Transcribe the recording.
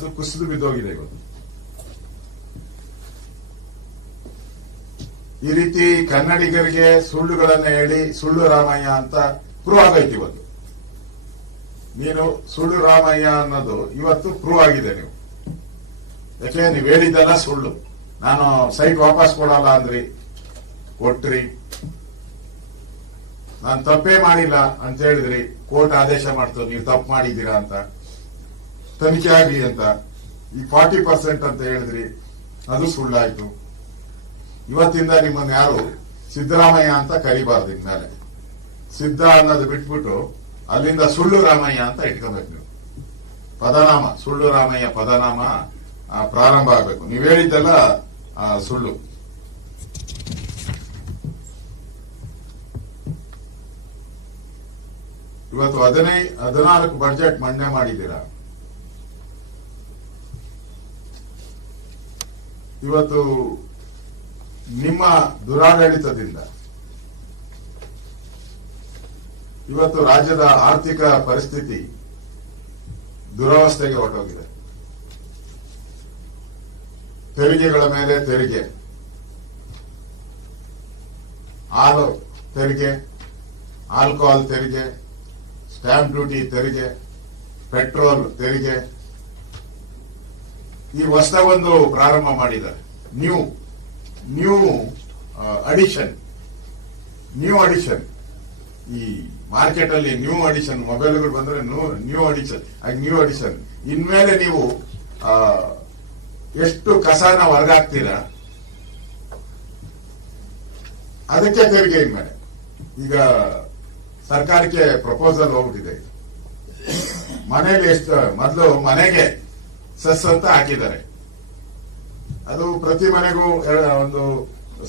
ಅದು ಕುಸಿದು ಬಿದ್ದೋಗಿದೆ ಇವತ್ತು ಈ ರೀತಿ ಕನ್ನಡಿಗರಿಗೆ ಸುಳ್ಳುಗಳನ್ನ ಹೇಳಿ ಸುಳ್ಳು ರಾಮಯ್ಯ ಅಂತ ಪ್ರೂವ್ ಆಗೈತಿ ಇವತ್ತು ನೀನು ಸುಳ್ಳು ರಾಮಯ್ಯ ಅನ್ನೋದು ಇವತ್ತು ಪ್ರೂವ್ ಆಗಿದೆ ನೀವು. ಯಾಕೆ? ನೀವು ಹೇಳಿದ್ದಲ್ಲ ಸುಳ್ಳು. ನಾನು ಸೈಟ್ ವಾಪಸ್ ಕೊಡಲ್ಲ ಅಂದ್ರಿ. ಕೊಟ್ರಿ. ನಾನು ತಪ್ಪೇ ಮಾಡಿಲ್ಲ ಅಂತ ಹೇಳಿದ್ರಿ. ಕೋರ್ಟ್ ಆದೇಶ ಮಾಡ್ತು ನೀವು ತಪ್ಪು ಮಾಡಿದ್ದೀರಾ ಅಂತ. ತನಿಖೆ ಆಗ್ಲಿ ಅಂತ. ಈ ಫಾರ್ಟಿ ಪರ್ಸೆಂಟ್ ಅಂತ ಹೇಳಿದ್ರಿ, ಅದು ಸುಳ್ಳಾಯ್ತು. ಇವತ್ತಿಂದ ನಿಮ್ಮನ್ನ ಯಾರು ಸಿದ್ದರಾಮಯ್ಯ ಅಂತ ಕರಿಬಾರ್ದು ಇನ್ಮೇಲೆ. ಸಿದ್ಧ ಅನ್ನೋದು ಬಿಟ್ಬಿಟ್ಟು ಅಲ್ಲಿಂದ ಸುಳ್ಳು ರಾಮಯ್ಯ ಅಂತ ಇಟ್ಕೊಬೇಕು ನೀವು. ಪದನಾಮ, ಸುಳ್ಳು ರಾಮಯ್ಯ ಪದನಾಮ ಪ್ರಾರಂಭ ಆಗಬೇಕು. ನೀವು ಹೇಳಿದ್ದೆಲ್ಲ ಸುಳ್ಳು. ಇವತ್ತು ಹದಿನೈ, ಹದಿನಾಲ್ಕು ಬಜೆಟ್ ಮಂಡನೆ ಮಾಡಿದ್ದೀರಾ? ಇವತ್ತು ನಿಮ್ಮ ದುರಾಡಳಿತದಿಂದ, ಇವತ್ತು ರಾಜ್ಯದ ಆರ್ಥಿಕ ಪರಿಸ್ಥಿತಿ ದುರವಸ್ಥೆಗೆ ಹೊರಟೋಗಿದೆ. ತೆರಿಗೆಗಳ ಮೇಲೆ ತೆರಿಗೆ. ಹಾಲು ತೆರಿಗೆ, ಆಲ್ಕೋಹಾಲ್ ತೆರಿಗೆ, ಸ್ಟ್ಯಾಂಪ್ ಡ್ಯೂಟಿ ತೆರಿಗೆ, ಪೆಟ್ರೋಲ್ ತೆರಿಗೆ ಈ ಹೊಸದೊಂದು ಪ್ರಾರಂಭ ಮಾಡಿದ್ದಾರೆ. New new addition new addition ಈ ಮಾರ್ಕೆಟ್ ಅಲ್ಲಿ ನ್ಯೂ ಅಡಿಷನ್ ಮೊಬೈಲ್ಗಳು ಬಂದ್ರೆ ನ್ಯೂ ಅಡಿಷನ್ ನ್ಯೂ ಅಡಿಷನ್ ಇನ್ಮೇಲೆ ನೀವು ಎಷ್ಟು ಕಸಾನ ಹೊರಗಾಕ್ತೀರಾ ಅದಕ್ಕೆ ತೆರಿಗೆ ಇನ್ಮೇಲೆ. ಈಗ ಸರ್ಕಾರಕ್ಕೆ ಪ್ರಪೋಸಲ್ ಹೋಗ್ಬಿಟ್ಟಿದೆ. ಮನೆಯಲ್ಲಿ ಎಷ್ಟು, ಮೊದಲು ಮನೆಗೆ ಸೆಸ್ ಅಂತ ಹಾಕಿದ್ದಾರೆ. ಅದು ಪ್ರತಿ ಮನೆಗೂ ಒಂದು